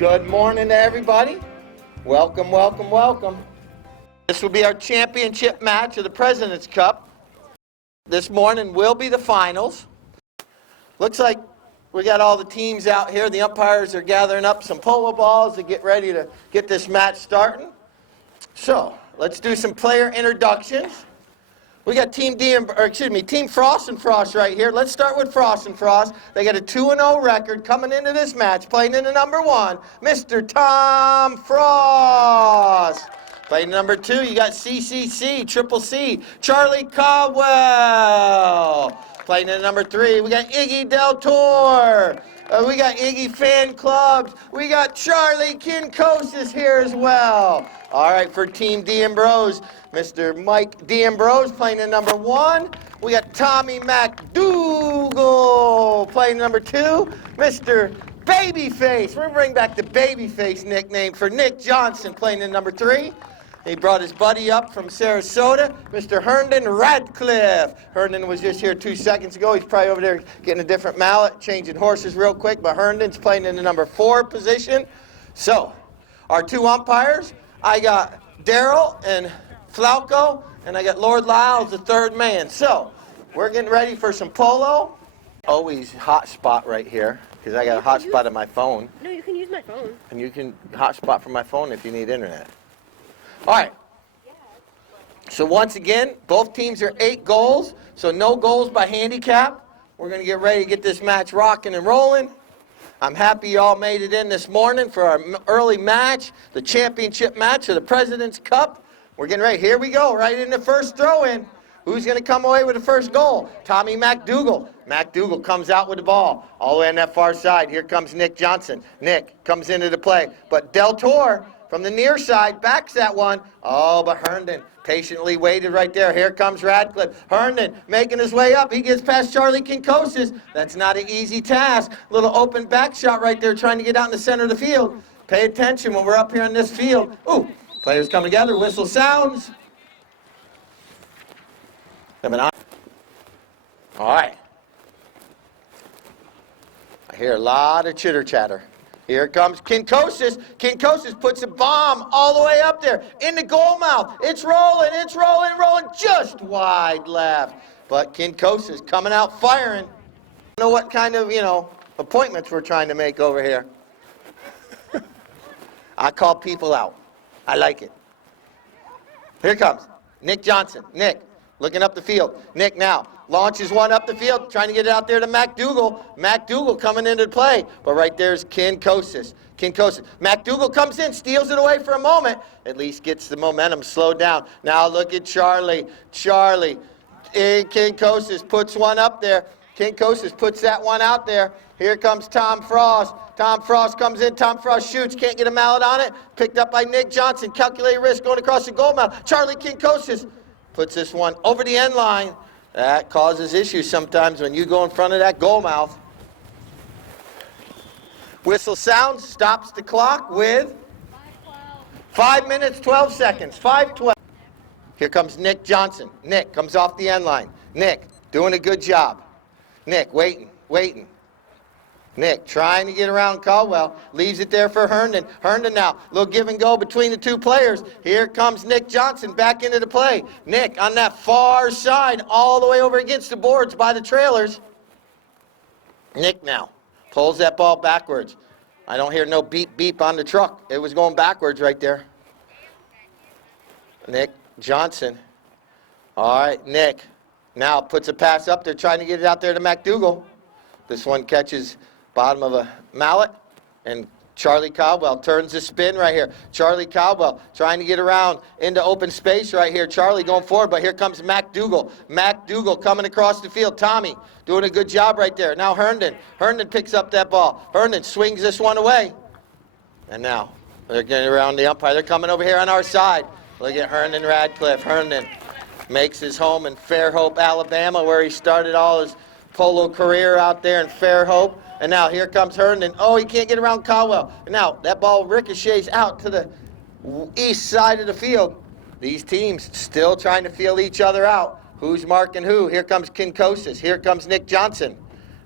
Good morning to everybody. Welcome, welcome, welcome. This will be our championship match of the President's Cup. This morning will be the finals. Looks like we got all the teams out here. The umpires are gathering up some polo balls to get ready to get this match starting. So, let's do some player introductions. We got Team Frost and Frost right here. Let's start with Frost and Frost. They got a 2-0 record coming into this match, playing in the number 1, Mr. Tom Frost. Playing number 2, you got CCC, Triple C, Charlie Caldwell. Playing in number 3, we got Iggy Del Tore. We got Iggy Fan Clubs. We got Charlie Kinkosis here as well. All right, for Team D'Ambrose, Mr. Mike D'Ambrose playing in number 1. We got Tommy McDougal playing number 2. Mr. Babyface. We're going to bring back the Babyface nickname for Nick Johnson playing in number 3. He brought his buddy up from Sarasota, Mr. Herndon Radcliffe. Herndon was just here 2 seconds ago. He's probably over there getting a different mallet, changing horses real quick, but Herndon's playing in the number 4 position. So, our 2 umpires, I got Daryl and Flauco, and I got Lord Lyles, the 3rd man. So, we're getting ready for some polo. Always hot spot right here, because I got a hot spot on my phone. No, you can use my phone. And you can hotspot from my phone if you need internet. All right. So once again, both teams are 8 goals, so no goals by handicap. We're going to get ready to get this match rocking and rolling. I'm happy you all made it in this morning for our early match, the championship match of the President's Cup. We're getting ready. Here we go, right in the first throw-in. Who's going to come away with the first goal? Tommy McDougal. McDougal comes out with the ball all the way on that far side. Here comes Nick Johnson. Nick comes into the play, but Del Tore from the near side backs that one. Oh, but Herndon patiently waited right there. Here comes Radcliffe. Herndon making his way up. He gets past Charlie Kinkosis. That's not an easy task. Little open back shot right there trying to get out in the center of the field. Pay attention when we're up here on this field. Ooh, players come together. Whistle sounds. All right. I hear a lot of chitter chatter. Here comes Kinkosis. Kinkosis puts a bomb all the way up there in the goal mouth. It's rolling, rolling, just wide left. But Kinkosis coming out firing. I don't know what kind of, appointments we're trying to make over here. I call people out. I like it. Here comes Nick Johnson. Nick looking up the field. Nick now launches one up the field, trying to get it out there to McDougal. McDougal coming into play, but right there's Kinkosis. McDougal comes in, steals it away for a moment, at least gets the momentum slowed down. Now look at Charlie. Kinkosis puts one up there. Kinkosis puts that one out there. Here comes Tom Frost. Tom Frost comes in. Tom Frost shoots. Can't get a mallet on it. Picked up by Nick Johnson. Calculated risk going across the goal mouth. Charlie Kinkosis puts this one over the end line. That causes issues sometimes when you go in front of that goal mouth. Whistle sounds, stops the clock with 5 minutes, 12 seconds, 5:12. Here comes Nick Johnson. Nick comes off the end line. Nick doing a good job. Nick waiting. Nick trying to get around Caldwell. Leaves it there for Herndon. Herndon now. Little give and go between the 2 players. Here comes Nick Johnson back into the play. Nick on that far side all the way over against the boards by the trailers. Nick now pulls that ball backwards. I don't hear no beep beep on the truck. It was going backwards right there. Nick Johnson. All right, Nick now puts a pass up there trying to get it out there to McDougal. This one catches bottom of a mallet, and Charlie Caldwell turns the spin right here. Charlie Caldwell trying to get around into open space right here. Charlie going forward, but here comes McDougal. McDougal coming across the field. Tommy doing a good job right there. Now Herndon. Herndon picks up that ball. Herndon swings this one away. And now they're getting around the umpire. They're coming over here on our side. Look at Herndon Radcliffe. Herndon makes his home in Fairhope, Alabama, where he started all his polo career out there in Fairhope. And now here comes Herndon. Oh, he can't get around Caldwell. And now that ball ricochets out to the east side of the field. These teams still trying to feel each other out. Who's marking who? Here comes Kinkosis. Here comes Nick Johnson.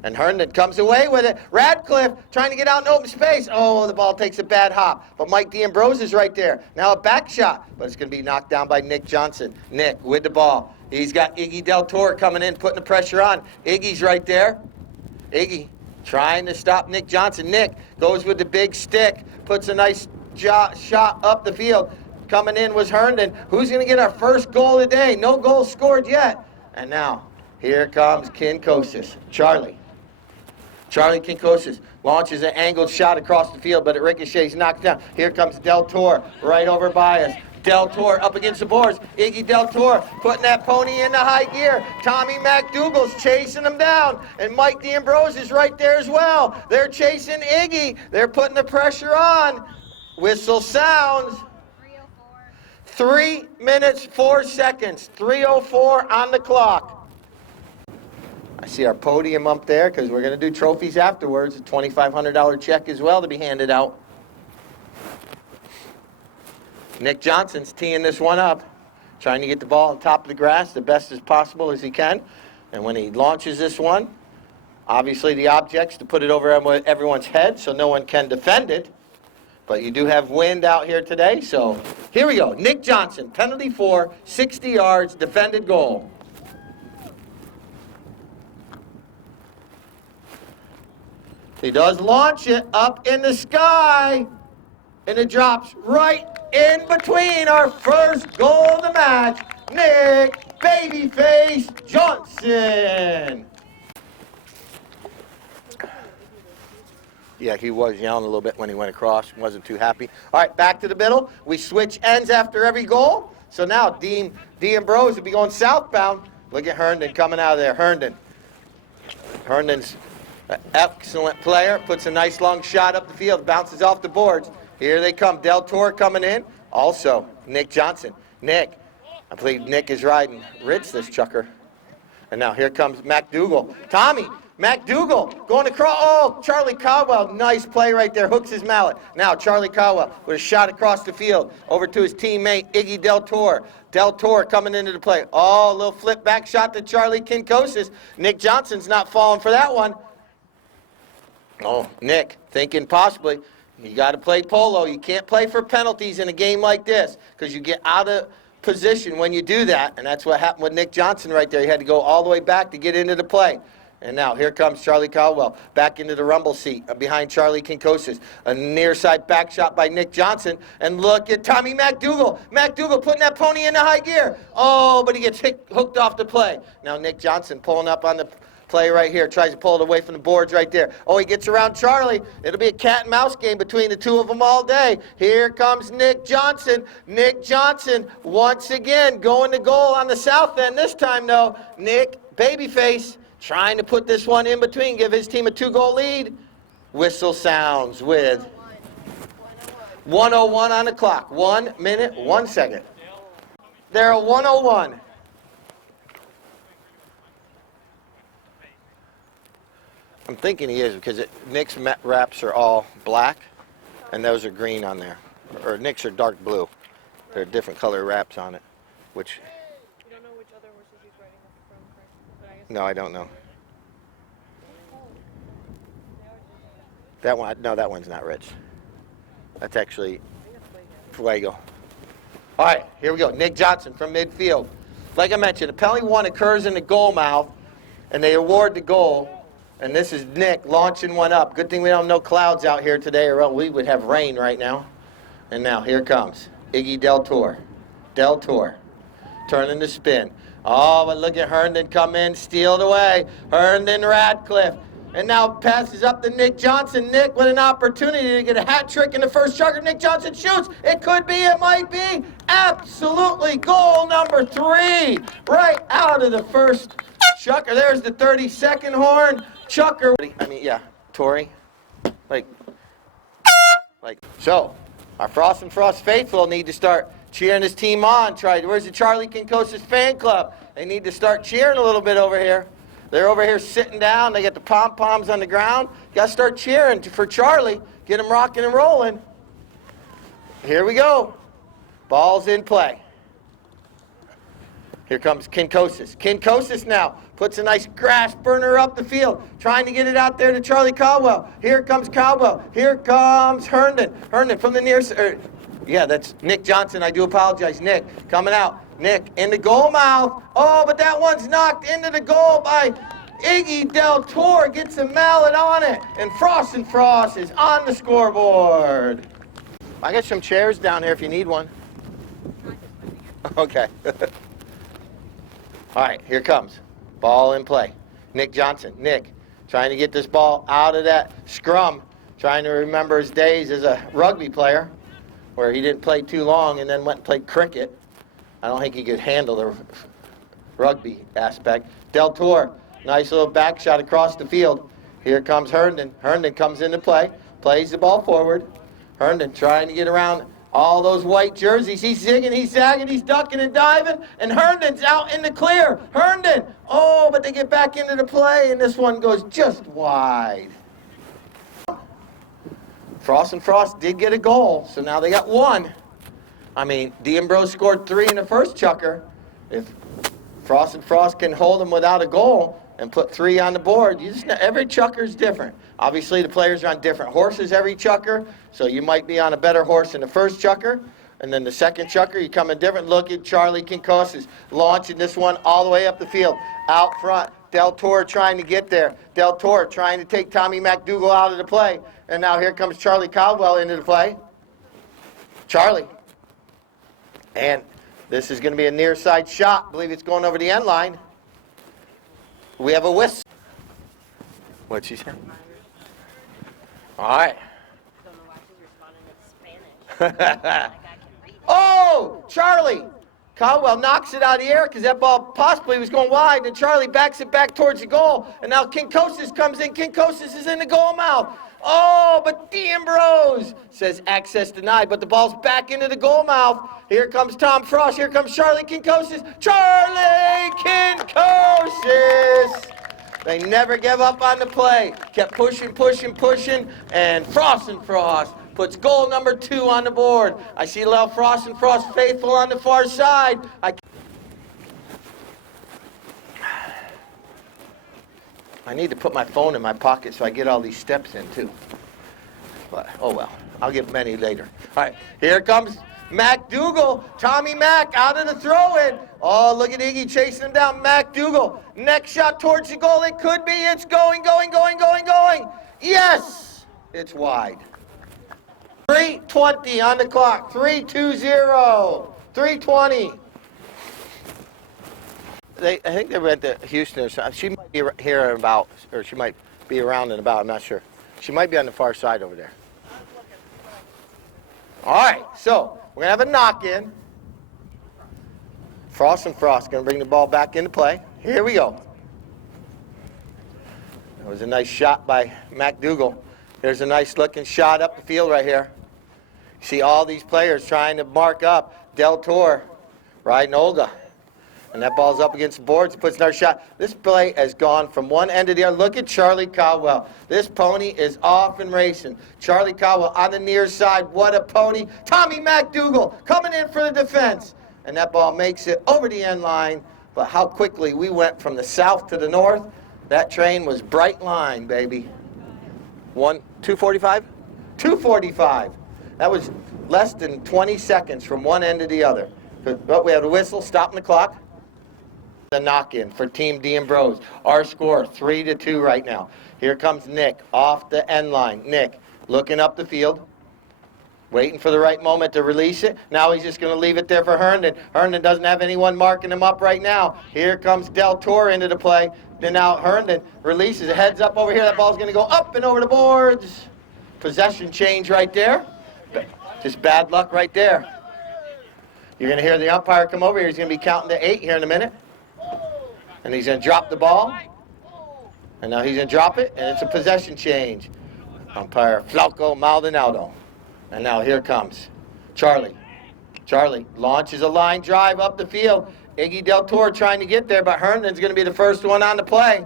And Herndon comes away with it. Radcliffe trying to get out in open space. Oh, the ball takes a bad hop. But Mike D'Ambrose is right there. Now a back shot. But it's going to be knocked down by Nick Johnson. Nick with the ball. He's got Iggy Del Toro coming in, putting the pressure on. Iggy's right there. Iggy trying to stop Nick Johnson. Nick goes with the big stick. Puts a nice shot up the field. Coming in was Herndon. Who's going to get our first goal of the day? No goals scored yet. And now, here comes Kinkosis. Charlie Kinkosis launches an angled shot across the field, but it ricochets, knocked down. Here comes Del Toro right over by us. Del Toro up against the boards. Iggy Del Toro putting that pony into high gear. Tommy McDougal's chasing him down. And Mike D'Ambrose is right there as well. They're chasing Iggy. They're putting the pressure on. Whistle sounds. 3 minutes, 4 seconds. 3:04 on the clock. I see our podium up there because we're going to do trophies afterwards. A $2,500 check as well to be handed out. Nick Johnson's teeing this one up, trying to get the ball on top of the grass the best as possible as he can. And when he launches this one, obviously the object's to put it over everyone's head so no one can defend it. But you do have wind out here today, so here we go. Nick Johnson, penalty for 60 yards, defended goal. He does launch it up in the sky, and it drops right in between our first goal of the match, Nick Babyface Johnson. Yeah, he was yelling a little bit when he went across. Wasn't too happy. All right, back to the middle. We switch ends after every goal. So now D'Ambrose will be going southbound. Look at Herndon coming out of there. Herndon's an excellent player. Puts a nice long shot up the field. Bounces off the boards. Here they come. Del Toro coming in. Also, Nick Johnson. Nick. I believe Nick is riding Ritz, this chucker. And now here comes McDougal. Tommy McDougal going across. Oh, Charlie Caldwell. Nice play right there. Hooks his mallet. Now Charlie Caldwell with a shot across the field over to his teammate Iggy Del Toro. Del Toro coming into the play. Oh, a little flip back shot to Charlie Kinkosis. Nick Johnson's not falling for that one. Oh, Nick thinking possibly. You got to play polo. You can't play for penalties in a game like this because you get out of position when you do that. And that's what happened with Nick Johnson right there. He had to go all the way back to get into the play. And now here comes Charlie Caldwell back into the rumble seat behind Charlie Kinkosis. A near side back shot by Nick Johnson. And look at Tommy McDougal. McDougal putting that pony into high gear. Oh, but he gets hooked off the play. Now Nick Johnson pulling up on the play right here. Tries to pull it away from the boards right there. Oh, he gets around Charlie. It'll be a cat and mouse game between the two of them all day. Here comes Nick Johnson. Nick Johnson once again going to goal on the south end. This time, though, Nick Babyface trying to put this one in between, give his team a 2-goal lead. Whistle sounds with 1:01 on the clock. 1 minute, 1 second. They're a 1:01. I'm thinking he is because Nick's wraps are all black, and those are green on there. Or Nick's are dark blue. There are different color wraps on it, which... You don't know which other horses he's riding from, but I guess... No, I don't know. That one, no, that one's not rich. That's actually Fuego. All right, here we go. Nick Johnson from midfield. Like I mentioned, a penalty one occurs in the goal mouth, and they award the goal. And this is Nick launching one up. Good thing we don't have no clouds out here today, or else we would have rain right now. And now here comes Iggy Del Toro. Del Toro turning the spin. Oh, but look at Herndon come in, steal it away. Herndon Radcliffe. And now passes up to Nick Johnson. Nick with an opportunity to get a hat trick in the first chucker. Nick Johnson shoots. It could be, it might be. Absolutely goal number 3. Right out of the first chucker. There's the 32nd horn. Chucker. I mean, yeah, Tori. Like. So, our Frost and Frost faithful need to start cheering this team on. Where's the Charlie Kinkosis fan club? They need to start cheering a little bit over here. They're over here sitting down. They got the pom-poms on the ground. You got to start cheering for Charlie. Get him rocking and rolling. Here we go. Ball's in play. Here comes Kinkosis. Kinkosis now puts a nice grass burner up the field, trying to get it out there to Charlie Caldwell. Here comes Caldwell. Here comes Herndon. Herndon from the near side. Yeah, that's Nick Johnson. I do apologize. Nick coming out. Nick in the goal mouth. Oh, but that one's knocked into the goal by Iggy Del Toro. Gets a mallet on it. And Frost is on the scoreboard. I got some chairs down here if you need one. Okay. All right, here comes. Ball in play. Nick Johnson. Nick trying to get this ball out of that scrum, trying to remember his days as a rugby player where he didn't play too long and then went and played cricket. I don't think he could handle the rugby aspect. Del Toro, nice little back shot across the field. Here comes Herndon. Herndon comes into play, plays the ball forward. Herndon trying to get around all those white jerseys. He's zigging, he's zagging, he's ducking and diving, and Herndon's out in the clear. Herndon, oh, but they get back into the play, and this one goes just wide. Frost did get a goal, so now they got one. I mean, D'Ambrose scored 3 in the first chukker. If Frost can hold them without a goal and put 3 on the board, you just know, every chukker is different. Obviously, the players are on different horses every chukker, so you might be on a better horse in the first chukker, and then the second chukker, you come in different. Look at Charlie Kinkosis launching this one all the way up the field. Out front, Del Toro trying to get there. Del Toro trying to take Tommy McDougal out of the play. And now here comes Charlie Caldwell into the play. Charlie. And this is going to be a near side shot. I believe it's going over the end line. We have a whistle. What'd she say? All right. I don't know why she's responding in Spanish. Like I can read it. Oh, Charlie. Caldwell knocks it out of the air because that ball possibly was going wide, and Charlie backs it back towards the goal. And now Kinkosis comes in. Kinkosis is in the goal mouth. Oh, but D'Ambrose says access denied, but the ball's back into the goal mouth. Here comes Tom Frost. Here comes Charlie Kinkosis. Charlie Kinkosis! They never gave up on the play. Kept pushing, and Frost puts goal number 2 on the board. I see little Frost faithful on the far side. I need to put my phone in my pocket so I get all these steps in too. But, oh well, I'll get many later. All right, here comes McDougal. Tommy Mack out of the throw-in. Oh, look at Iggy chasing him down. McDougal, next shot towards the goal. It could be. It's going. Yes, it's wide. 3:20 on the clock. 3:20. 3:20. I think they went to Houston or something. She might be here about, or she might be around and about. I'm not sure. She might be on the far side over there. All right, so we're going to have a knock-in. Frost going to bring the ball back into play. Here we go. That was a nice shot by McDougal. There's a nice-looking shot up the field right here. See all these players trying to mark up. Del Toro riding Olga. And that ball's up against the boards. He puts another shot. This play has gone from one end to the other. Look at Charlie Caldwell. This pony is off and racing. Charlie Caldwell on the near side. What a pony. Tommy McDougal coming in for the defense. And that ball makes it over the end line. But how quickly we went from the south to the north. That train was bright line, baby. 2:45? 2:45. That was less than 20 seconds from one end to the other. But we have a whistle, stopping the clock. The knock-in for Team D'Ambrose. Our score, 3-2 right now. Here comes Nick off the end line. Nick looking up the field, waiting for the right moment to release it. Now he's just going to leave it there for Herndon. Herndon doesn't have anyone marking him up right now. Here comes Del Toro into the play. Then now Herndon releases it, heads up over here. That ball's going to go up and over the boards. Possession change right there. Just bad luck right there. You're going to hear the umpire come over here. He's going to be counting to 8 here in a minute. And he's going to drop the ball. And now he's going to drop it, and it's a possession change. Umpire Flauco Maldonado. And now here comes Charlie. Charlie launches a line drive up the field. Iggy Del Toro trying to get there, but Herndon's going to be the first one on the play.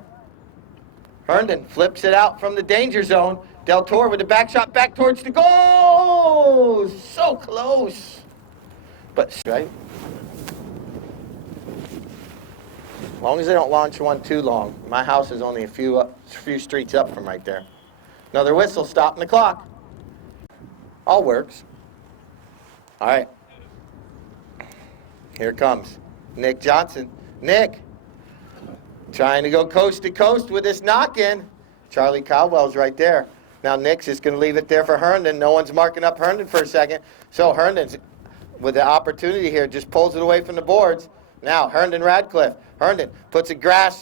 Herndon flips it out from the danger zone. Del Toro with the back shot back towards the goal. So close. But, right? As long as they don't launch one too long. My house is only a few streets up from right there. Another whistle, stopping the clock. All works. All right. Here comes Nick Johnson. Nick, trying to go coast to coast with this knock-in. Charlie Caldwell's right there. Now Nick's just going to leave it there for Herndon. No one's marking up Herndon for a second. So Herndon's, with the opportunity here, just pulls it away from the boards. Now Herndon Radcliffe. Herndon puts a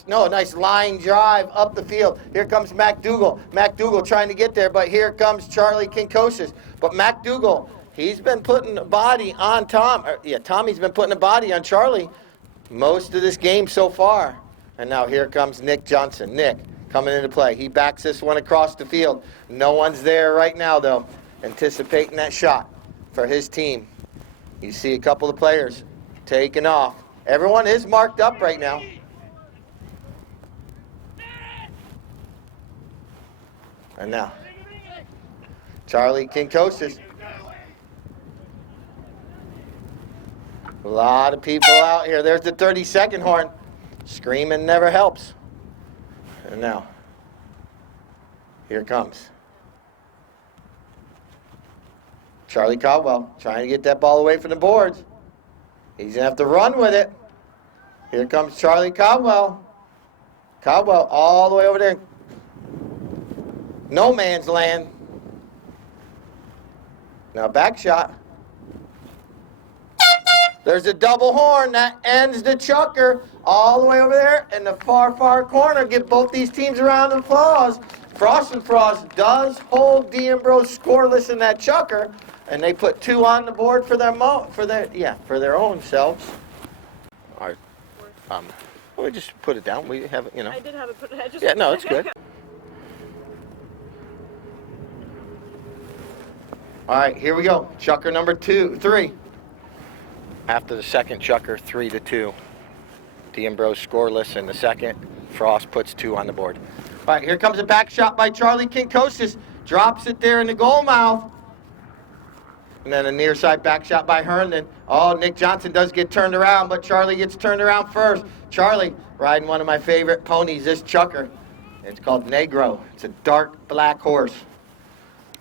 nice line drive up the field. Here comes MacDougall. MacDougall trying to get there, but here comes Charlie Kinkosius. But MacDougall, he's been putting a body on Tommy's been putting a body on Charlie most of this game so far. And now here comes Nick Johnson. Nick coming into play. He backs this one across the field. No one's there right now, though, anticipating that shot for his team. You see a couple of players taking off. Everyone is marked up right now. And now, Charlie Kinkosius. A lot of people out here. There's the 30-second horn. Screaming never helps. And now, here comes Charlie Caldwell trying to get that ball away from the boards. He's going to have to run with it. Here comes Charlie Caldwell. Caldwell all the way over there. No man's land. Now back shot. There's a double horn that ends the chucker all the way over there in the far, far corner. Give both these teams a round of applause. Frost and Frost does hold D'Ambrose scoreless in that chucker, and they put 2 on the board for their own selves. All right. We just put it down. We have it, you know. I did have it put. Yeah, no, it's good. All right, here we go. Chucker number 3. After the second chucker, 3-2. D'Ambrose scoreless in the second. Frost puts 2 on the board. All right, here comes a back shot by Charlie Kinkosius. Drops it there in the goal mouth. And then a near side back shot by Herndon. Oh, Nick Johnson does get turned around, but Charlie gets turned around first. Charlie riding one of my favorite ponies, this chucker. It's called Negro. It's a dark black horse.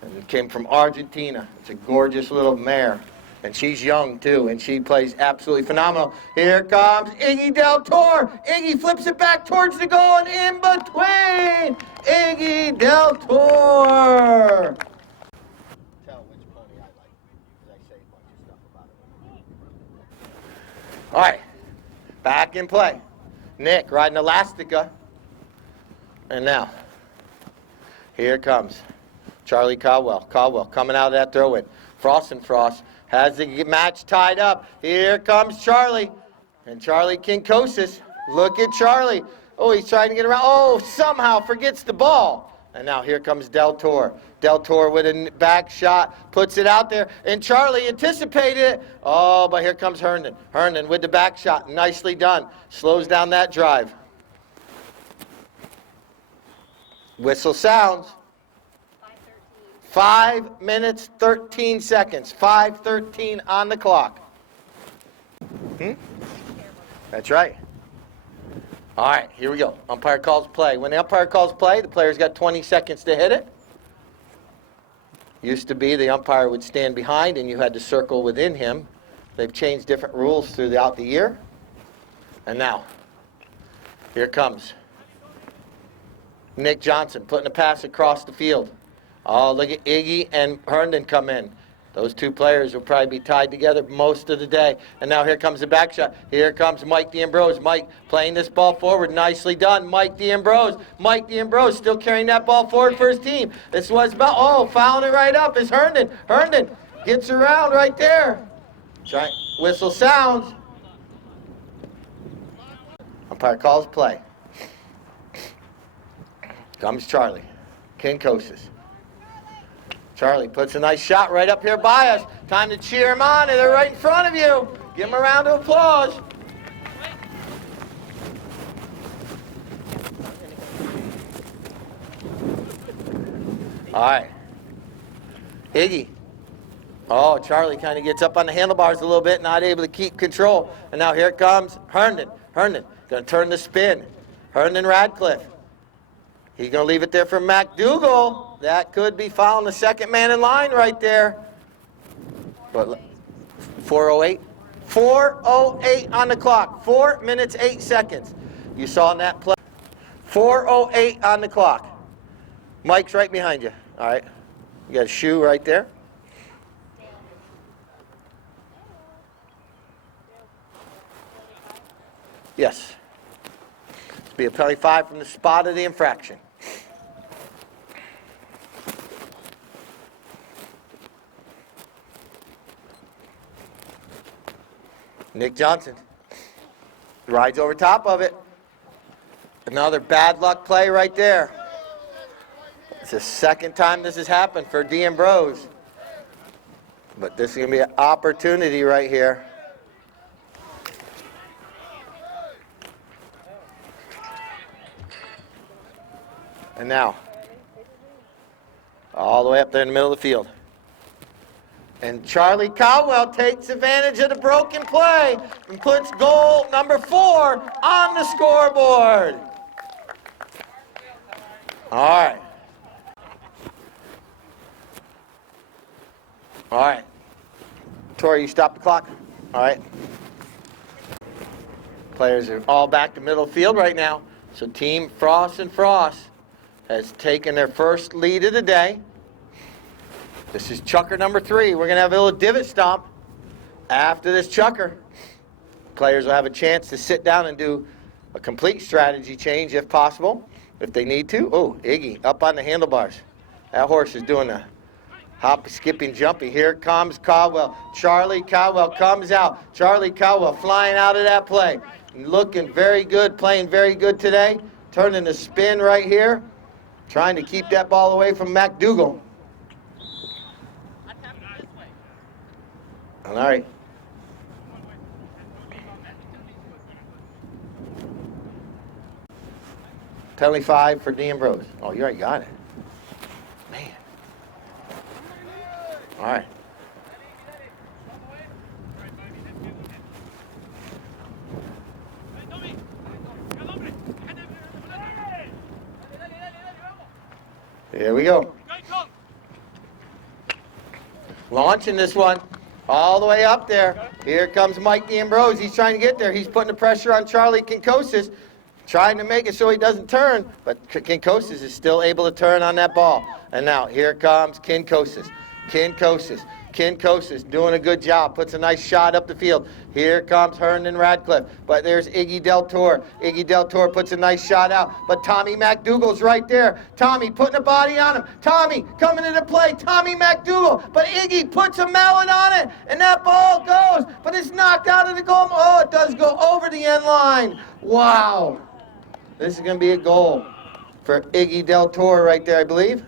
And it came from Argentina. It's a gorgeous little mare. And she's young, too, and she plays absolutely phenomenal. Here comes Iggy Del Toro. Iggy flips it back towards the goal and in between. Iggy Del Toro. Tell which pony I like, because I say a bunch of stuff about it. All right, back in play. Nick riding Elastica. And now, here comes Charlie Caldwell. Caldwell coming out of that throw-in. Frost and Frost has the match tied up. Here comes Charlie. And Charlie Kinkosius. Look at Charlie. Oh, he's trying to get around. Oh, somehow forgets the ball. And now here comes Del Toro. Del Toro with a back shot. Puts it out there. And Charlie anticipated it. Oh, but here comes Herndon. Herndon with the back shot. Nicely done. Slows down that drive. Whistle sounds. 5 minutes, 13 seconds. 5:13 on the clock. That's right. All right, here we go. Umpire calls play. When the umpire calls play, the player's got 20 seconds to hit it. Used to be the umpire would stand behind and you had to circle within him. They've changed different rules throughout the year. And now, here comes Nick Johnson putting a pass across the field. Oh, look at Iggy and Herndon come in. Those 2 players will probably be tied together most of the day. And now here comes the back shot. Here comes Mike D'Ambrose. Mike playing this ball forward. Nicely done. Mike D'Ambrose. Mike D'Ambrose still carrying that ball forward for his team. This was about, fouling it right up is Herndon. Herndon gets around right there. Whistle sounds. Umpire calls play. Comes Charlie Kinkosius. Charlie puts a nice shot right up here by us. Time to cheer him on, and they're right in front of you. Give him a round of applause. All right. Iggy. Oh, Charlie kind of gets up on the handlebars a little bit, not able to keep control. And now here comes Herndon. Herndon Going to turn the spin. Herndon Radcliffe. He's going to leave it there for McDougal. That could be fouling the second man in line right there. But 4:08? 4:08 on the clock. 4 minutes, 8 seconds. You saw in that play. 4:08 on the clock. Mike's right behind you. All right. You got a shoe right there. Yes. It'll be a penalty 5 from the spot of the infraction. Nick Johnson rides over top of it. Another bad luck play right there. It's the second time this has happened for D'Ambrose. But this is going to be an opportunity right here. And now, all the way up there in the middle of the field. And Charlie Caldwell takes advantage of the broken play and puts goal number 4 on the scoreboard. All right. All right. Tori, you stop the clock. All right. Players are all back to middle field right now. So Team Frost and Frost has taken their first lead of the day. This is chucker number 3. We're going to have a little divot stomp after this chucker. Players will have a chance to sit down and do a complete strategy change if possible, if they need to. Oh, Iggy up on the handlebars. That horse is doing a hop, skipping, jumping. Here comes Caldwell. Charlie Caldwell comes out. Charlie Caldwell flying out of that play. Looking very good, playing very good today. Turning the spin right here. Trying to keep that ball away from McDougal. All right. Penalty 5 for D'Ambrose. Oh, you already got it. Man. All right. Here we go. Launching this one. All the way up there. Here comes Mike D'Ambrose. He's trying to get there. He's putting the pressure on Charlie Kinkosis, trying to make it so he doesn't turn. But Kinkosis is still able to turn on that ball. And now here comes Kinkosis. Kinkosis doing a good job. Puts a nice shot up the field. Here comes Herndon Radcliffe. But there's Iggy Del Toro. Iggy Del Toro puts a nice shot out. But Tommy McDougal's right there. Tommy putting a body on him. Tommy coming into play. Tommy McDougal. But Iggy puts a mallet on it. And that ball goes. But it's knocked out of the goal. Oh, it does go over the end line. Wow. This is going to be a goal for Iggy Del Toro right there, I believe.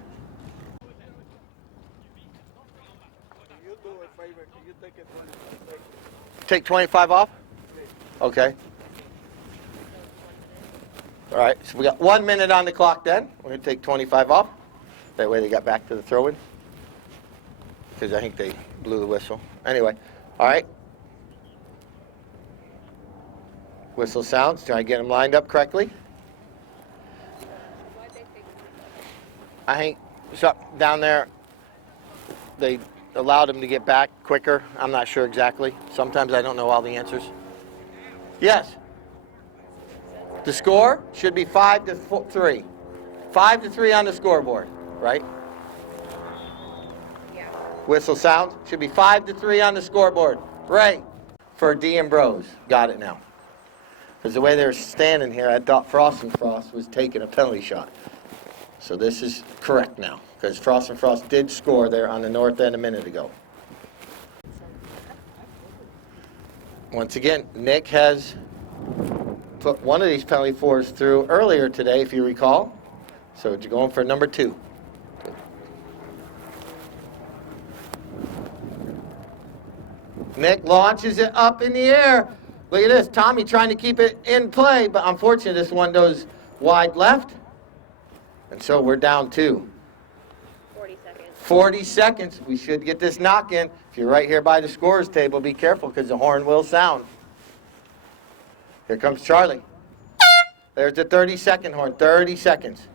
Take 25 off? Okay. All right, so we got 1 minute on the clock then. We're going to take 25 off. That way they got back to the throw-in. Because I think they blew the whistle. Anyway, all right. Whistle sounds. Try to get them lined up correctly. I think something down there, they allowed him to get back quicker. I'm not sure exactly. Sometimes I don't know all the answers. Yes. The score should be 5-3. 5-3 on the scoreboard, right? Yeah. Whistle sounds. Should be 5-3 on the scoreboard. Right. For D'Ambrose. Got it now. Because the way they were standing here, I thought Frost and Frost was taking a penalty shot. So this is correct now. Because Frost and Frost did score there on the north end a minute ago. Once again, Nick has put one of these penalty 4s through earlier today, if you recall. So you're going for number 2. Nick launches it up in the air. Look at this. Tommy trying to keep it in play, but unfortunately this one goes wide left. And so we're down 2. 40 seconds. We should get this knock in. If you're right here by the scorer's table, be careful because the horn will sound. Here comes Charlie. There's the 30-second horn, 30 seconds.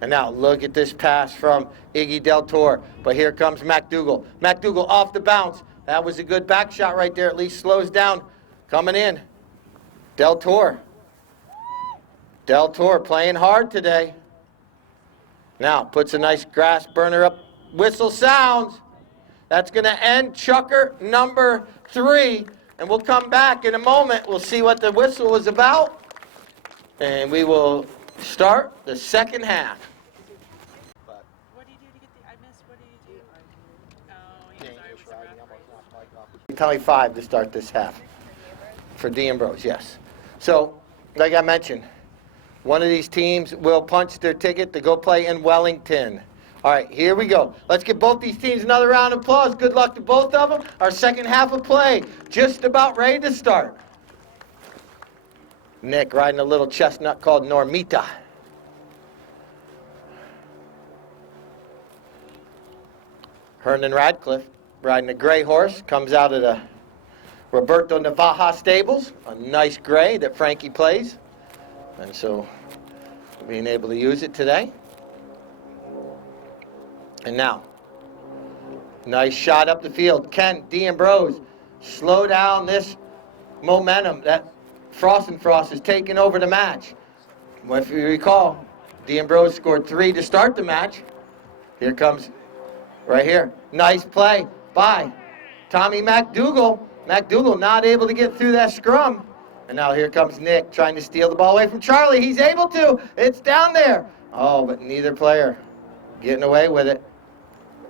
And now look at this pass from Iggy Del Toro. But here comes McDougal. McDougal off the bounce. That was a good back shot right there. At least slows down. Coming in. Del Toro. Del Toro playing hard today. Now puts a nice grass burner up. Whistle sounds. That's going to end chucker number 3. And we'll come back in a moment. We'll see what the whistle was about. And we will start the second half. What do you do to get the? I missed. What do you do? Oh, he was referee. Penalty 5 to start this half. For D'Ambrose, yes. So, like I mentioned, one of these teams will punch their ticket to go play in Wellington. All right, here we go. Let's give both these teams another round of applause. Good luck to both of them. Our second half of play just about ready to start. Nick riding a little chestnut called Normita. Hernan Radcliffe riding a gray horse, comes out of the Roberto Navaja stables, a nice gray that Frankie plays. And so being able to use it today. And now, nice shot up the field. Ken D'Ambrose, slow down this momentum that Frost is taking over the match. Well, if you recall, D'Ambrose scored 3 to start the match. Here comes, right here, nice play by Tommy McDougal. McDougal not able to get through that scrum. And now here comes Nick trying to steal the ball away from Charlie. He's able to. It's down there. Oh, but neither player getting away with it.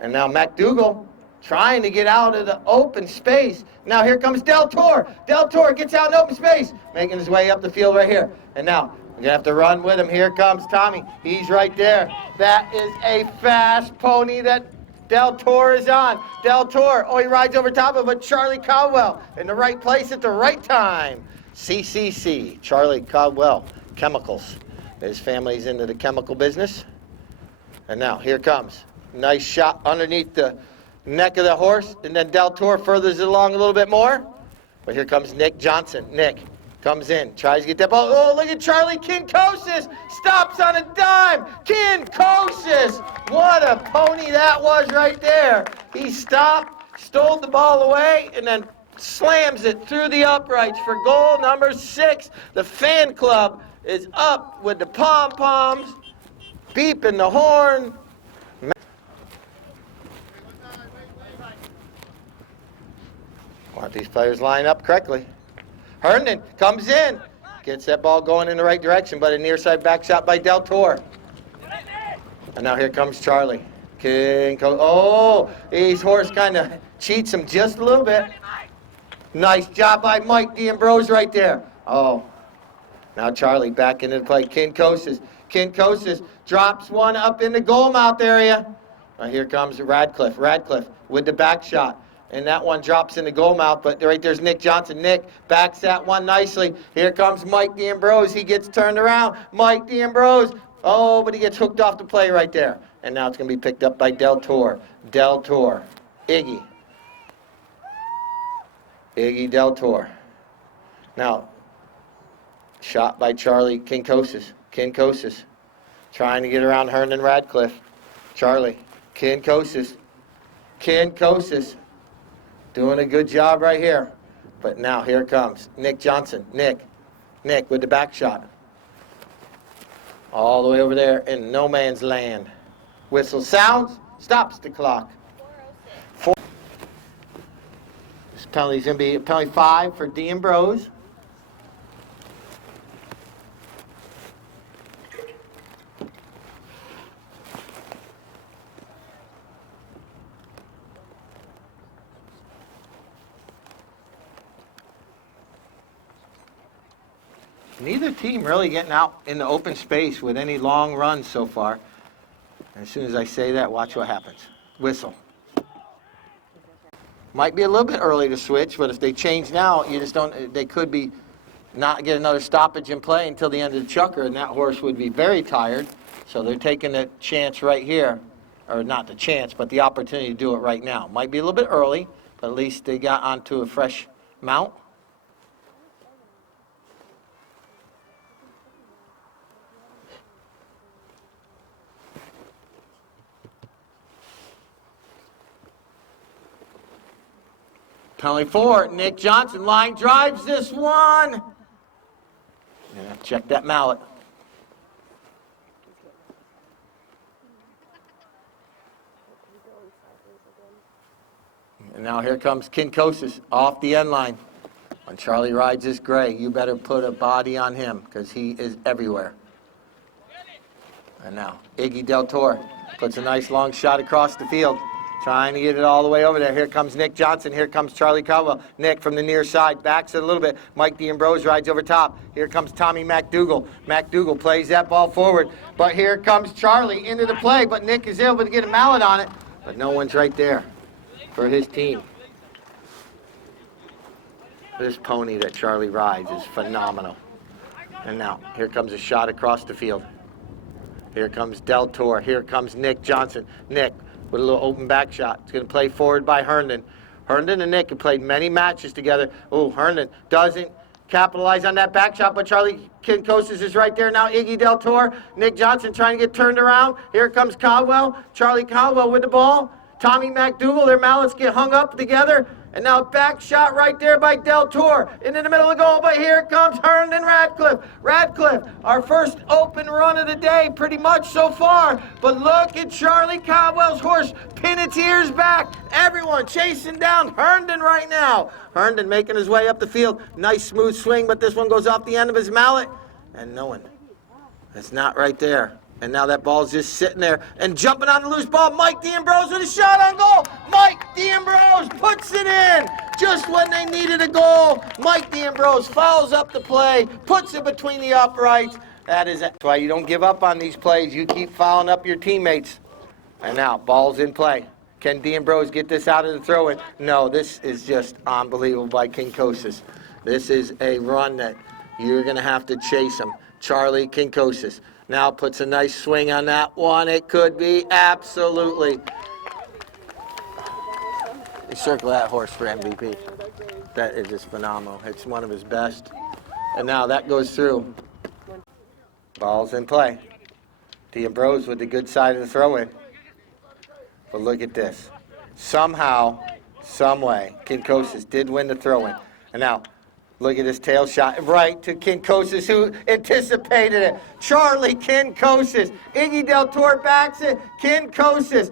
And now McDougal trying to get out of the open space. Now here comes Del Toro. Del Toro gets out in open space, making his way up the field right here. And now we're going to have to run with him. Here comes Tommy. He's right there. That is a fast pony that Del Toro is on. Del Toro, oh, he rides over top of it. Charlie Caldwell in the right place at the right time. CCC, Charlie Caldwell, Chemicals. His family's into the chemical business. And now here comes. Nice shot underneath the neck of the horse, and then Del Toro furthers it along a little bit more. But here comes Nick Johnson. Nick comes in, tries to get that ball. Oh, look at Charlie Kinkosis. Stops on a dime. Kinkosis. What a pony that was right there. He stopped, stole the ball away, and then slams it through the uprights for goal number 6. The fan club is up with the pom-poms, beeping the horn. Want these players line up correctly. Herndon comes in, gets that ball going in the right direction, but a near side back shot by Del Toro. And now here comes Charlie. Oh, his horse kind of cheats him just a little bit. Nice job by Mike D'Ambrose right there. Oh, now Charlie back into the play. Kinkosis. Kinkosis drops one up in the goal mouth area. Now here comes Radcliffe. Radcliffe with the back shot. And that one drops in the goal mouth, but right there's Nick Johnson. Nick backs that one nicely. Here comes Mike D'Ambrose. He gets turned around. Mike D'Ambrose. Oh, but he gets hooked off the play right there. And now it's going to be picked up by Del Toro. Del Toro. Iggy. Iggy Del Toro. Now, shot by Charlie Kinkosis. Kinkosis. Trying to get around Herndon Radcliffe. Charlie. Kinkosis. Kinkosis. Doing a good job right here. But now here comes Nick Johnson. Nick with the back shot. All the way over there in no man's land. Whistle sounds, stops the clock. 4:06. This penalty's going to be penalty 5 for D'Ambrose. Neither team really getting out in the open space with any long runs so far. And as soon as I say that, watch what happens. Whistle. Might be a little bit early to switch, but if they change now, you just don't. They could be not get another stoppage in play until the end of the chukker, and that horse would be very tired. So they're taking the chance right here, or not the chance, but the opportunity to do it right now. Might be a little bit early, but at least they got onto a fresh mount. Penalty for Nick Johnson. Line drives this one. Yeah, check that mallet. And now here comes Kinkosis off the end line. When Charlie rides this gray, you better put a body on him because he is everywhere. And now Iggy Del Toro puts a nice long shot across the field, trying to get it all the way over there. Here comes Nick Johnson. Here comes Charlie Caldwell. Nick from the near side backs it a little bit. Mike D'Ambrose rides over top. Here comes Tommy McDougal. McDougal plays that ball forward. But here comes Charlie into the play. But Nick is able to get a mallet on it. But no one's right there for his team. This pony that Charlie rides is phenomenal. And now here comes a shot across the field. Here comes Del Toro. Here comes Nick Johnson. Nick with a little open back shot. It's going to play forward by Herndon. Herndon and Nick have played many matches together. Oh, Herndon doesn't capitalize on that back shot, but Charlie Kinkosis is right there now. Iggy Del Toro. Nick Johnson trying to get turned around. Here comes Caldwell. Charlie Caldwell with the ball. Tommy McDougal. Their mallets get hung up together. And now back shot right there by Del Toro. Into the middle of the goal, but here comes Herndon Radcliffe. Radcliffe, our first open run of the day, pretty much so far. But look at Charlie Caldwell's horse pin its ears back. Everyone chasing down Herndon right now. Herndon making his way up the field. Nice smooth swing, but this one goes off the end of his mallet. And no one. It's not right there. And now that ball's just sitting there and jumping on the loose ball. Mike D'Ambrose with a shot on goal. Mike D'Ambrose puts it in just when they needed a goal. Mike D'Ambrose fouls up the play, puts it between the uprights. That's why you don't give up on these plays. You keep fouling up your teammates. And now ball's in play. Can D'Ambrose get this out of the throw-in? No, this is just unbelievable by Kinkosis. This is a run that you're going to have to chase him. Charlie Kinkosis. Now puts a nice swing on that one. It could be absolutely. They circle that horse for MVP. That is just phenomenal. It's one of his best. And now that goes through. Ball's in play. D'Ambrose with the good side of the throw-in. But look at this. Somehow, some way, Kinkosis did win the throw-in. And now, look at his tail shot right to Kinkosis, who anticipated it. Charlie Kinkosis. Iggy Del Toro backs it. Kinkosis.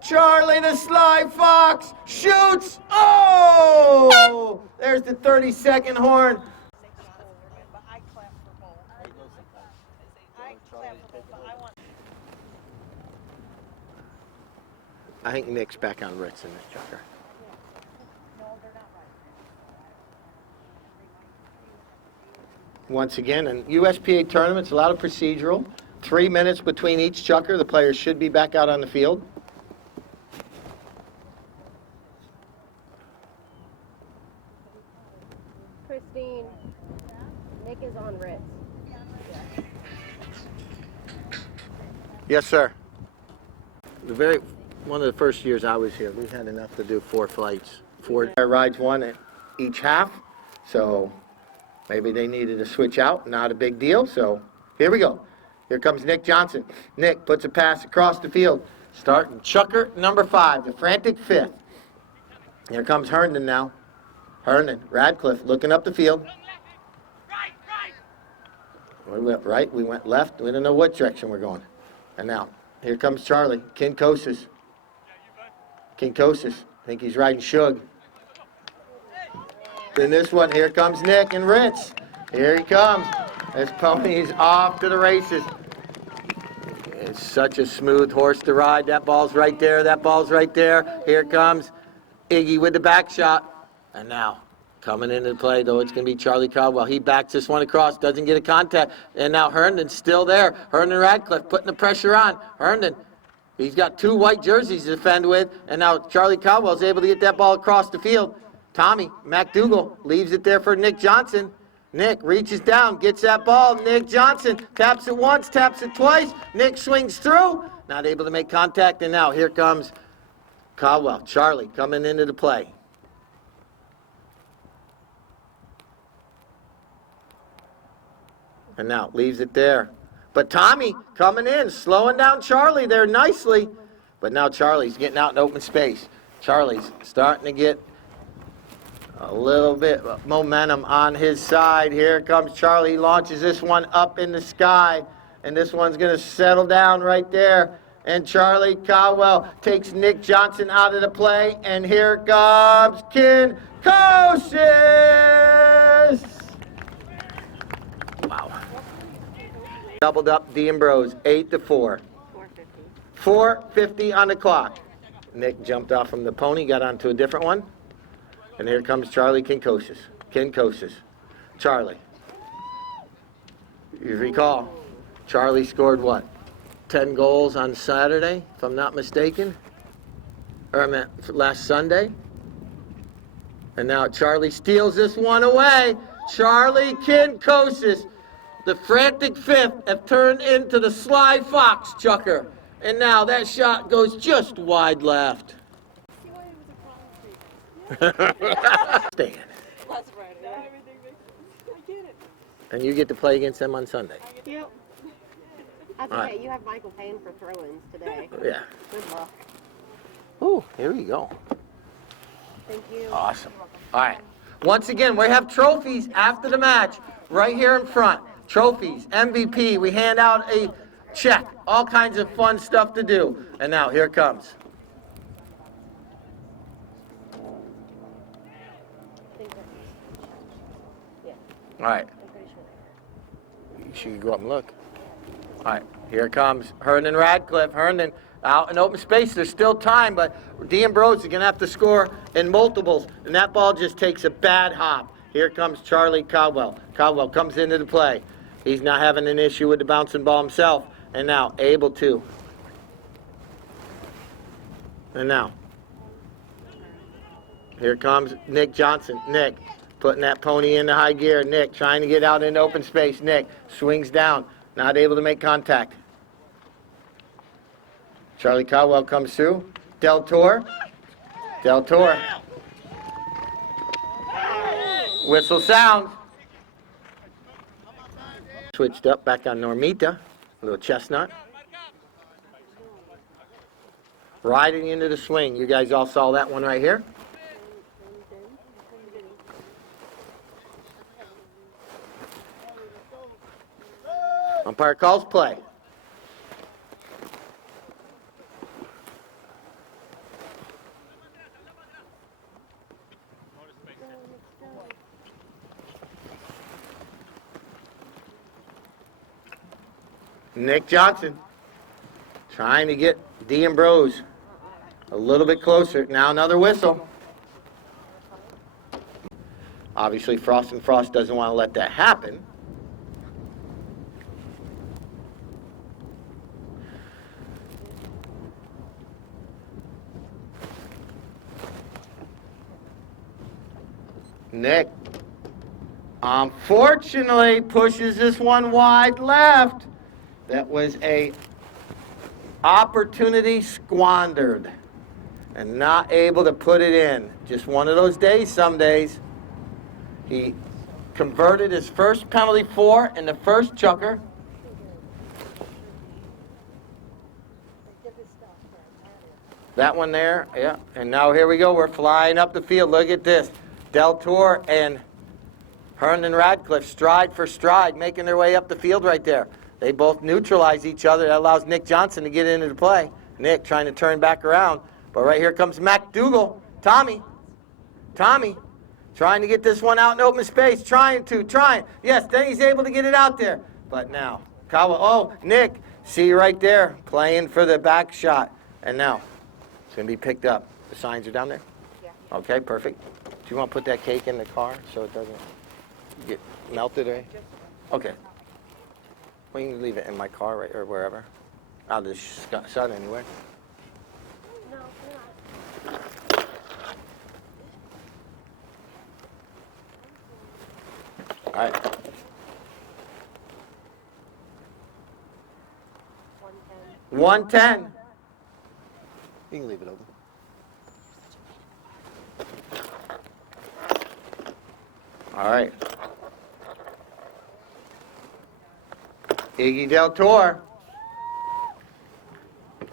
Charlie the Sly Fox shoots. Oh! There's the 30-second horn. I think Nick's back on Ritz in this chucker. Once again, in USPA tournaments, a lot of procedural. 3 minutes between each chucker. The players should be back out on the field. Christine, Nick is on Ritz. Yes, sir. One of the first years I was here, we had enough to do 4 flights. 4 rides, one at each half. So maybe they needed to switch out. Not a big deal. So here we go. Here comes Nick Johnson. Nick puts a pass across the field. Starting chucker number 5, the frantic 5th. Here comes Herndon now. Herndon, Radcliffe looking up the field. We went right, we went left. We don't know what direction we're going. And now, here comes Charlie. Kinkosis. I think he's riding Shug. In this one, here comes Nick and Ritz. Here he comes. This pony's off to the races. It's such a smooth horse to ride. That ball's right there. Here comes Iggy with the back shot. And now, coming into play, though, it's going to be Charlie Caldwell. He backs this one across, doesn't get a contact. And now Herndon's still there. Herndon Radcliffe putting the pressure on. Herndon, he's got 2 white jerseys to defend with. And now Charlie Caldwell's able to get that ball across the field. Tommy McDougal leaves it there for Nick Johnson. Nick reaches down, gets that ball. Nick Johnson taps it once, taps it twice. Nick swings through, not able to make contact. And now here comes Caldwell. Charlie coming into the play. And now leaves it there. But Tommy coming in, slowing down Charlie there nicely. But now Charlie's getting out in open space. Charlie's starting to get a little bit of momentum on his side. Here comes Charlie. He launches this one up in the sky, and this one's going to settle down right there. And Charlie Caldwell takes Nick Johnson out of the play, and here comes Ken Kosius! Wow. Doubled up D'Ambrose, 8-4. 4:50 on the clock. Nick jumped off from the pony, got onto a different one. And here comes Charlie Kinkosius. Charlie. You recall, Charlie scored what? 10 goals on Saturday, if I'm not mistaken. Or I meant last Sunday. And now Charlie steals this one away. Charlie Kinkosius, the frantic fifth, have turned into the Sly Fox chucker. And now that shot goes just wide left. Stand. That's right. Yeah. Everything makes sense. I get it. And you get to play against them on Sunday. Yep. That's All okay. right. You have Michael Payne for throw-ins today. Yeah. Good luck. Ooh, here we go. Thank you. Awesome. All right. Once again, we have trophies after the match right here in front. Trophies, MVP. We hand out a check. All kinds of fun stuff to do. And now, here it comes. All right. She can go up and look. All right, here comes Herndon Radcliffe. Herndon out in open space. There's still time, but D'Ambrose is going to have to score in multiples, and that ball just takes a bad hop. Here comes Charlie Caldwell. Caldwell comes into the play. He's not having an issue with the bouncing ball himself, and now able to. And now, here comes Nick Johnson. Nick putting that pony into high gear. Nick trying to get out into open space. Nick swings down, not able to make contact. Charlie Caldwell comes through. Del Toro. Whistle sounds. Switched up back on Normita. A little chestnut. Riding into the swing. You guys all saw that one right here. Umpire calls play. Nick Johnson trying to get D'Ambrose a little bit closer. Now another whistle. Obviously, Frost and Frost doesn't want to let that happen. Nick, unfortunately, pushes this one wide left. That was a opportunity squandered and not able to put it in. Just one of those days, some days. He converted his first penalty for in the first chucker. That one there, yeah. And now here we go. We're flying up the field. Look at this. Del Toro and Herndon Radcliffe, stride for stride, making their way up the field right there. They both neutralize each other. That allows Nick Johnson to get into the play. Nick trying to turn back around. But right here comes McDougal. Tommy, trying to get this one out in open space. Trying. Yes, then he's able to get it out there. But now, Nick, see right there, playing for the back shot. And now, it's going to be picked up. The signs are down there? Yeah. Okay, perfect. Do you want to put that cake in the car so it doesn't get melted? Okay. Well, you can leave it in my car or wherever. Out of the sun anyway. No, you're not. All right. 110. You can leave it open. All right. Iggy Del Toro.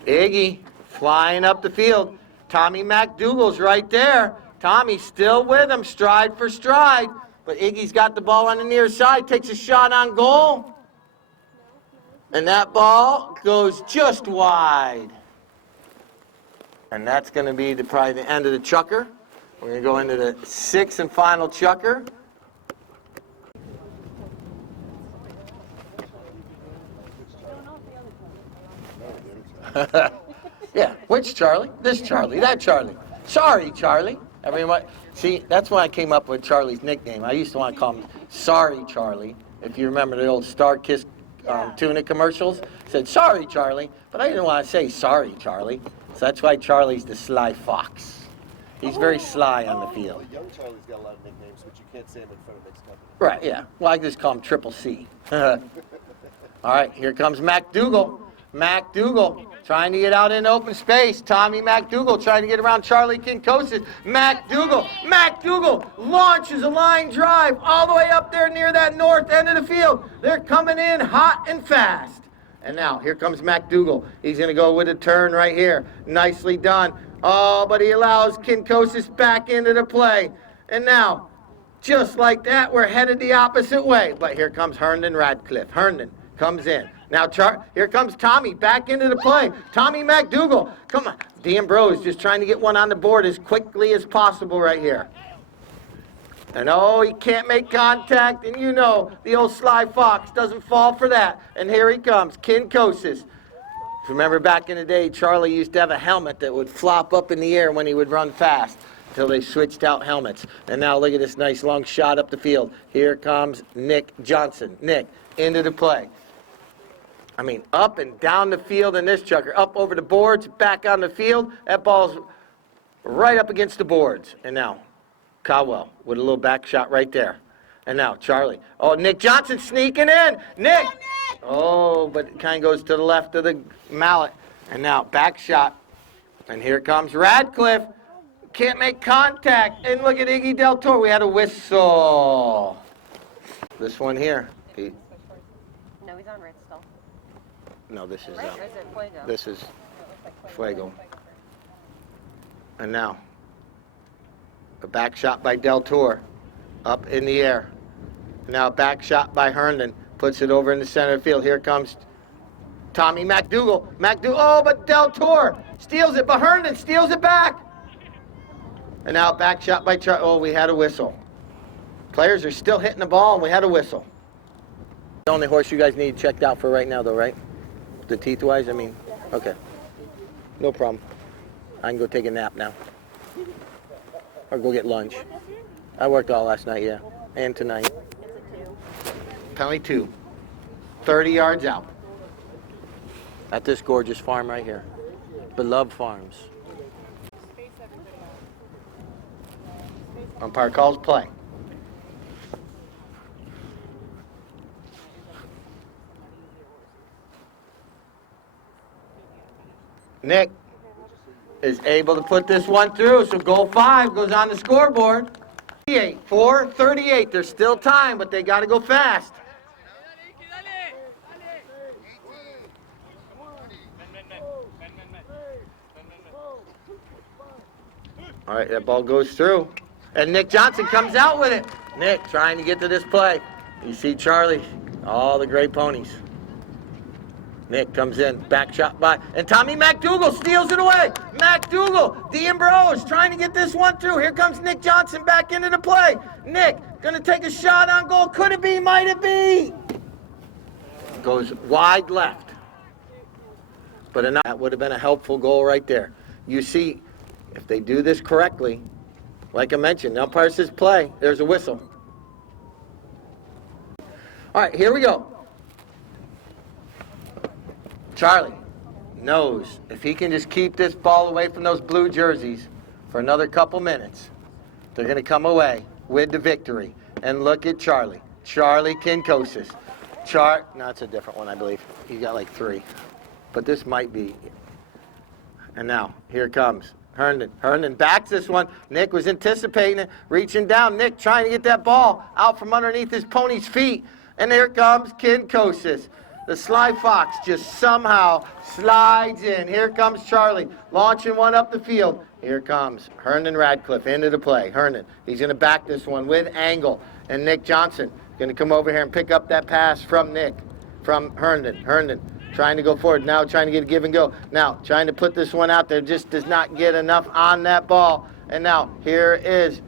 Iggy flying up the field. Tommy McDougal's right there. Tommy's still with him, stride for stride. But Iggy's got the ball on the near side, takes a shot on goal. And that ball goes just wide. And that's going to be probably the end of the chukker. We're going to go into the sixth and final chukker. Yeah, which Charlie? This Charlie, that Charlie. Sorry, Charlie. Everyone, see, that's why I came up with Charlie's nickname. I used to want to call him Sorry Charlie. If you remember the old Star Kiss tuna commercials, it said Sorry Charlie, but I didn't want to say Sorry Charlie. So that's why Charlie's the sly fox. He's very sly on the field. Well, young Charlie's got a lot of nicknames, but you can't say them in front of next company. Right, yeah. Well, I just call him Triple C. All right, here comes McDougal. McDougal trying to get out in open space. Tommy McDougal trying to get around Charlie Kinkosis. McDougal launches a line drive all the way up there near that north end of the field. They're coming in hot and fast. And now, here comes McDougal. He's going to go with a turn right here. Nicely done. Oh, but he allows Kinkosis back into the play. And now, just like that, we're headed the opposite way. But here comes Herndon Radcliffe. Herndon comes in. Now, here comes Tommy back into the play. Tommy McDougal. Come on. D'Ambrose just trying to get one on the board as quickly as possible right here. And oh, he can't make contact. And you know, the old sly fox doesn't fall for that. And here he comes, Kinkosis. Remember back in the day, Charlie used to have a helmet that would flop up in the air when he would run fast until they switched out helmets. And now look at this nice long shot up the field. Here comes Nick Johnson. Nick into the play. I mean, up and down the field in this chukker. Up over the boards, back on the field. That ball's right up against the boards. And now, Caldwell with a little back shot right there. And now, Charlie. Oh, Nick Johnson sneaking in. Nick! Oh, but it kind of goes to the left of the mallet. And now, back shot. And here comes Radcliffe. Can't make contact. And look at Iggy Del Toro. We had a whistle. This one here. No, he's on red still. No, this is Red, or is it Fuego? this is Fuego. And now, a back shot by Del Toro, up in the air. Now a back shot by Herndon, puts it over in the center of the field. Here comes Tommy McDougal. Oh, but Del Toro steals it, but Herndon steals it back. And now a back shot by Charlie. Oh, we had a whistle. Players are still hitting the ball, and we had a whistle. The only horse you guys need checked out for right now, though, right? The teeth-wise, I mean, okay. No problem. I can go take a nap now. Or go get lunch. I worked all last night, yeah. And tonight. Penalty 2. 30 yards out. At this gorgeous farm right here. Beloved Farms. Umpire calls play. Nick is able to put this one through, so goal 5 goes on the scoreboard. 4:38. There's still time, but they got to go fast. All right, that ball goes through. And Nick Johnson comes out with it. Nick trying to get to this play. You see Charlie, all the great ponies. Nick comes in, back shot by, and Tommy McDougal steals it away. McDougal, D'Ambrose trying to get this one through. Here comes Nick Johnson back into the play. Nick gonna take a shot on goal. Could it be? Might it be? Goes wide left. But that would have been a helpful goal right there. You see, if they do this correctly, like I mentioned, the umpire says play. There's a whistle. All right, here we go. Charlie knows if he can just keep this ball away from those blue jerseys for another couple minutes, they're going to come away with the victory. And look at Charlie. Charlie Kinkosis. No, it's a different one, I believe. He got like 3. But this might be. And now, here comes Herndon. Herndon backs this one. Nick was anticipating it, reaching down. Nick trying to get that ball out from underneath his pony's feet. And here comes Kinkosis. The Sly Fox just somehow slides in. Here comes Charlie, launching one up the field. Here comes Herndon Radcliffe into the play. Herndon, he's going to back this one with angle. And Nick Johnson going to come over here and pick up that pass from Herndon. Herndon trying to go forward. Now trying to get a give and go. Now trying to put this one out there. Just does not get enough on that ball. And now here is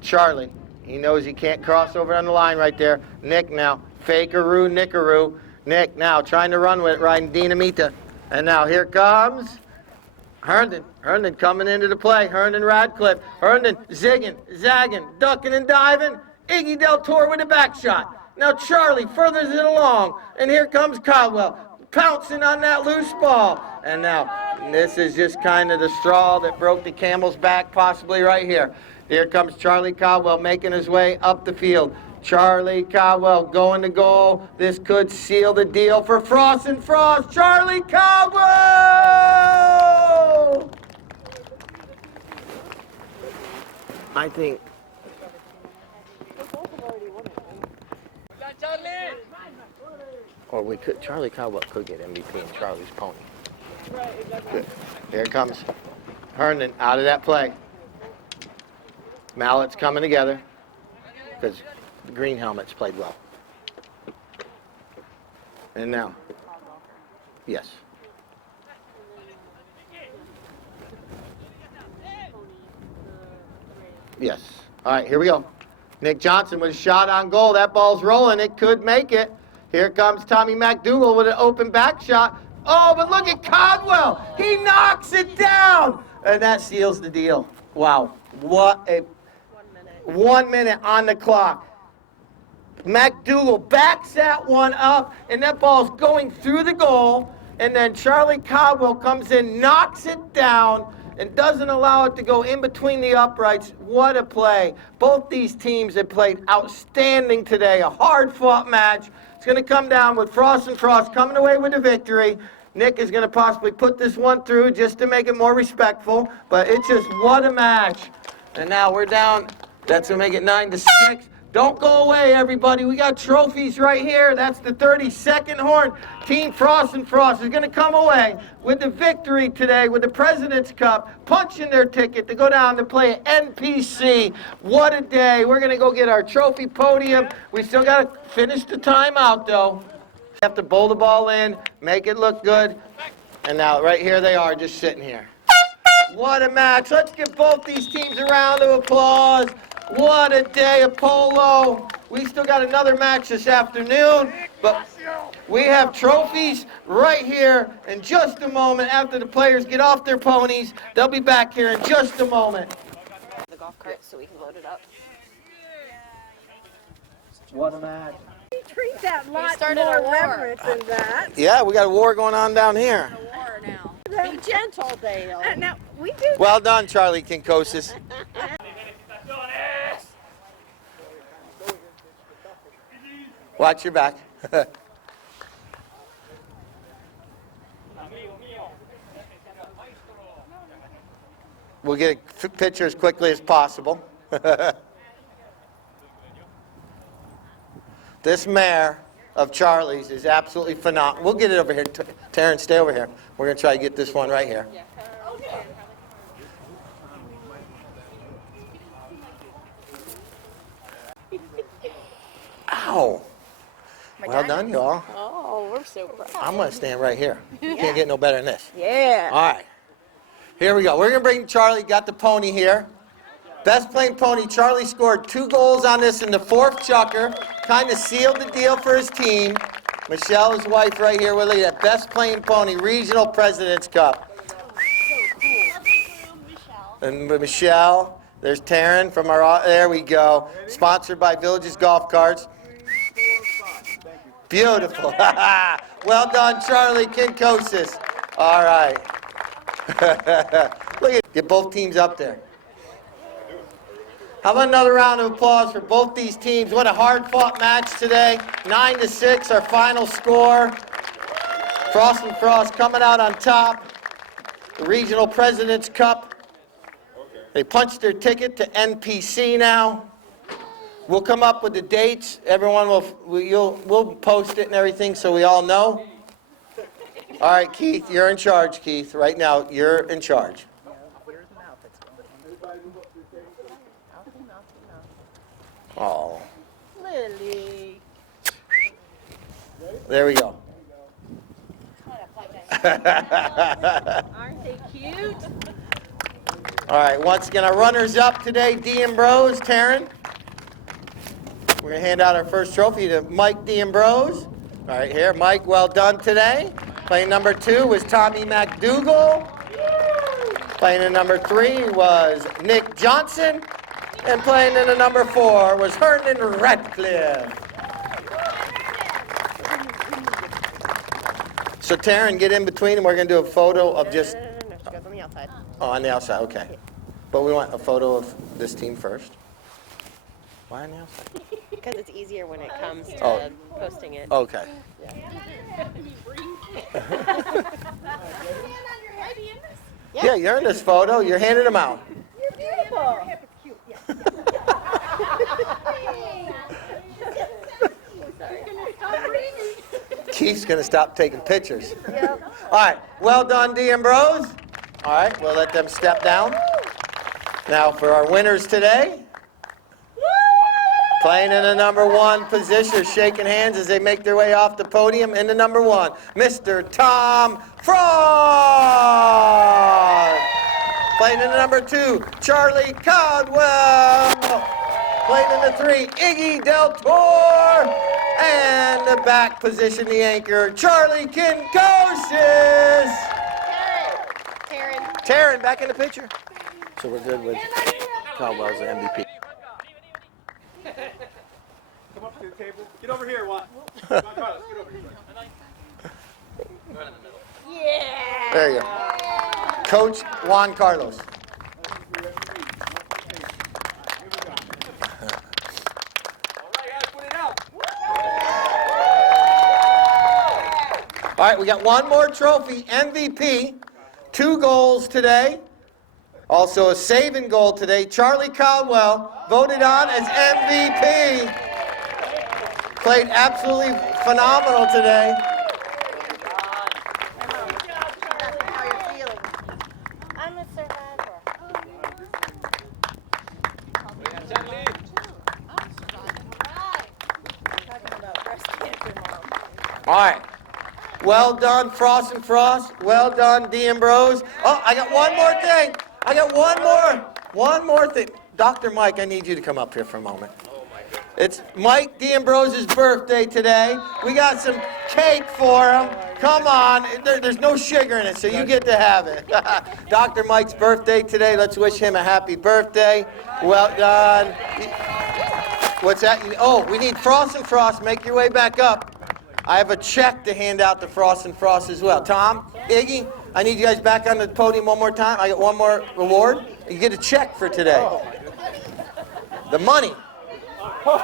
Charlie. He knows he can't cross over on the line right there. Nick now. Fakeroo, Nickaroo. Nick now trying to run with it, riding Dinamita. And now here comes Herndon. Herndon coming into the play. Herndon Radcliffe. Herndon zigging, zagging, ducking and diving. Iggy Del Toro with a back shot. Now Charlie furthers it along. And here comes Caldwell pouncing on that loose ball. And now this is just kind of the straw that broke the camel's back, possibly right here. Here comes Charlie Caldwell making his way up the field. Charlie Caldwell going to goal. This could seal the deal for Frost and Frost. Charlie Caldwell! I think. Or we could. Charlie Caldwell could get MVP in Charlie's pony. Good. Here comes Herndon out of that play. Mallett's coming together because the green helmets played well. And now, yes. Yes. All right, here we go. Nick Johnson with a shot on goal. That ball's rolling. It could make it. Here comes Tommy McDougal with an open back shot. Oh, but look at Caldwell. He knocks it down. And that seals the deal. Wow. What a 1 minute on the clock. McDougal backs that one up, and that ball's going through the goal. And then Charlie Caldwell comes in, knocks it down, and doesn't allow it to go in between the uprights. What a play. Both these teams have played outstanding today. A hard-fought match. It's going to come down with Frost and Frost coming away with the victory. Nick is going to possibly put this one through just to make it more respectful. But it's just what a match. And now we're down. That's going to make it 9-6. Don't go away, everybody. We got trophies right here. That's the 32nd horn. Team Frost and Frost is going to come away with the victory today with the President's Cup, punching their ticket to go down to play at NPC. What a day. We're going to go get our trophy podium. We still got to finish the timeout, though. We have to bowl the ball in, make it look good. And now right here they are just sitting here. What a match. Let's give both these teams a round of applause. What a day of polo. We still got another match this afternoon, but we have trophies right here in just a moment after the players get off their ponies. They'll be back here in just a moment. The golf cart so we can load it up. What a match. We treat that lot started more a war. reverence than that. Yeah, we got a war going on down here. War now. Be gentle, Dale. Now, we do Well done, Charlie Kinkosis. Watch your back. We'll get a picture as quickly as possible. This mare of Charlie's is absolutely phenomenal. We'll get it over here. Terrence, stay over here. We're going to try to get this one right here. Ow. Well done, y'all. Oh, we're so proud. I'm going to stand right here. Can't get no better than this. Yeah. All right. Here we go. We're going to bring Charlie. Got the pony here. Best playing pony. Charlie scored 2 goals on this in the 4th chucker. Kind of sealed the deal for his team. Michelle, his wife, right here. Look at that. Best playing pony. Regional President's Cup. And Michelle. There's Taryn from our. There we go. Sponsored by Villages Golf Carts. Beautiful. Well done, Charlie Kinkosis. All right. Look at, get both teams up there. How about another round of applause for both these teams? What a hard-fought match today. 9-6, our final score. Frost and Frost coming out on top. The Regional President's Cup. They punched their ticket to NPC now. We'll come up with the dates. Everyone we'll post it and everything so we all know. All right, Keith, you're in charge, Keith. Right now, you're in charge. Oh, Lily. there we go. Aren't they cute? All right, once again, our runners-up today, D'Ambrose, Taryn. We're going to hand out our first trophy to Mike D'Ambrose. All right, here, Mike, well done today. Playing number 2 was Tommy McDougall. Playing in number 3 was Nick Johnson. And playing in the number 4 was Herndon Radcliffe. So Taryn, get in between, and we're going to do a photo of just... No. She goes on the outside. Oh, on the outside, okay. But we want a photo of this team first. Why on the outside? Because it's easier when it comes to Oh. posting it. Okay. Yeah, you're in this photo. You're handing them out. You're beautiful. Keith's going to stop taking pictures. All right, well done, D'Ambrose. All right, we'll let them step down. Now for our winners today. Playing in the number 1 position, shaking hands as they make their way off the podium. In the number 1, Mr. Tom Frost. Playing in the number 2, Charlie Caldwell. Playing in the 3, Iggy Del Toro. And the back position, the anchor, Charlie Kinkosis. Taryn, back in the picture. So we're good with Caldwell's the MVP. Come up to the table. Get over here, Juan. Juan Carlos, get over here. Yeah. There you go. Coach Juan Carlos. All right, we got one more trophy, MVP. 2 goals today. Also a saving goal today. Charlie Caldwell voted on as MVP. Played absolutely phenomenal today. How you're feeling? I'm a survivor. All right. Well done, Frost and Frost. Well done, D'Ambrose. Oh, I got one more thing. I got one more thing. Dr. Mike, I need you to come up here for a moment. It's Mike D'Ambrose's birthday today. We got some cake for him. Come on. There's no sugar in it, so you get to have it. Dr. Mike's birthday today. Let's wish him a happy birthday. Well done. What's that? Oh, we need Frost and Frost. Make your way back up. I have a check to hand out to Frost and Frost as well. Tom, Iggy, I need you guys back on the podium one more time. I got one more reward. You get a check for today. The money. Dale,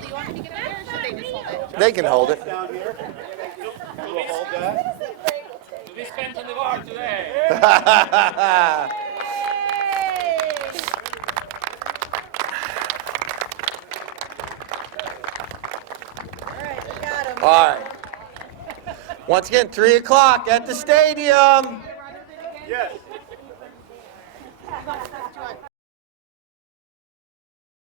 do you want me to get it or should they just hold it? They can hold it. Down here. And we'll hold that. To be spent on the bar today. All right. Once again, 3 o'clock at the stadium. Yes.